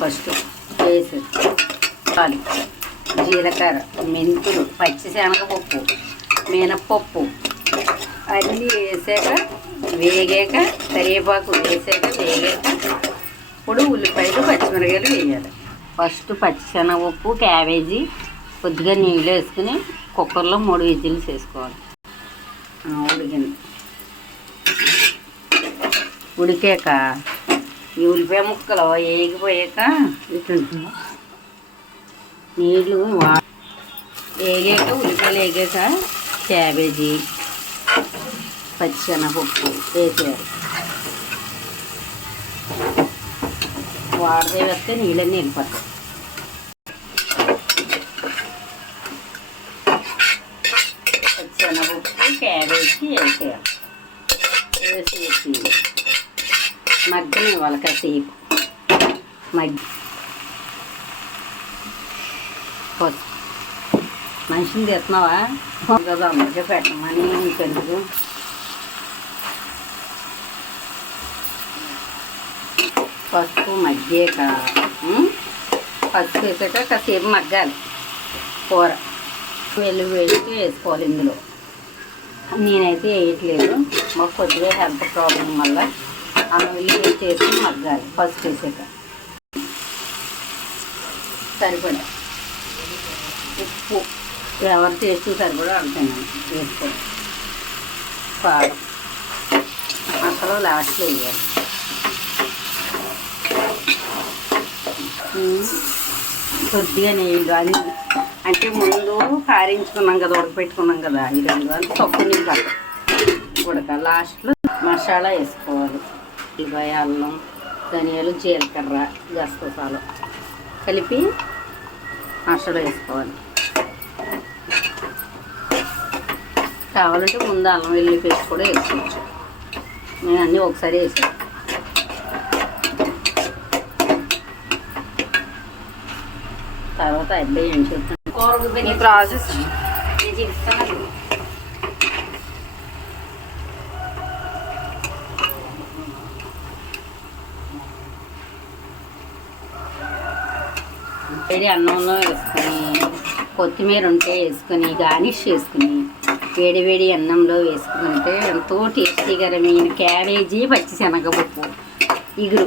First వేసి జీలకర్ర, మెంతులు, పచ్చిశనగపప్పు, మినప్పప్పు అన్నీ వేసాక వేగాక కరివేపాకు వేసాక వేగాక ఇప్పుడు ఉల్లిపాయలు పచ్చిమిరకాయలు వేయాలి. ఫస్ట్ పచ్చిశనగపప్పు, క్యాబేజీ కొద్దిగా నీళ్ళు వేసుకుని కుక్కర్లో 3 విజిల్స్ వేసుకోవాలి. ఉడికింది. ఉడికాక ఈ ఉల్లిపాయ ముక్కలు వేగిపోయాక ఇట్లుంటుంది నీళ్ళు వేగాక ఉల్లిపాయలు వేగాక క్యాబేజీ పచ్చిశనగపప్పు వేసేయాలి. వాటర్ వేస్తే నీళ్ళన్నీ వెళ్ళిపోతాయి. పచ్చిశనగపప్పు క్యాబేజీ వేసేయాలి. వేసేసి మగ్గనివ్వాలి కాసేపు. మనిషిని తెస్తున్నావా కదా అందరికీ పెట్టమని ఇంకెందుకు. పసుపు మగ్గాక పసుపు వేసాక కాసేపు మగ్గాలి కూర. వెల్లుల్లి వేసుకోవాలి ఇందులో. నేనైతే వేయట్లేదు, మాకు కొద్దిగా హెల్త్ ప్రాబ్లం వల్ల వెల్లుల్లి చేసి మగ్గాలి. పసుపు వేసాక సరిపడా ఉప్పు ఎవరి టేస్ట్ సరిపడా అంటున్నాను వేసుకోవాలి. కారం అసలు లాస్ట్లో వేయాలి. కొద్దిగా నీళ్ళు అన్నీ అంటే ముందు కారించుకున్నాం కదా, ఉడకపెట్టుకున్నాం కదా, ఈ 2 గంటలు తక్కువ నీళ్ళు ఉడక. లాస్ట్లో మసాలా వేసుకోవాలి. ఉల్లిపాయ, అల్లం, ధనియాలు, జీలకర్ర, గసగసాలు కలిపి మసాలా వేసుకోవాలి. కావాలంటే ముందు అల్లం వెల్లుల్లి పేస్ట్ కూడా వేసుకోవచ్చు. నేను అన్నీ ఒకసారి వేసాను. తర్వాత అబ్బాయి ఏం చెప్తాను ప్రాసెస్ నేను చెప్తాను. వేడి అన్నంలో వేసుకొని కొత్తిమీర ఉంటే వేసుకొని గార్నిష్ చేసుకుని వేడి వేడి అన్నంలో వేసుకుంటే ఎంతో టేస్టీకరమైన క్యాబేజీ పచ్చిశనగపప్పు ఇగురు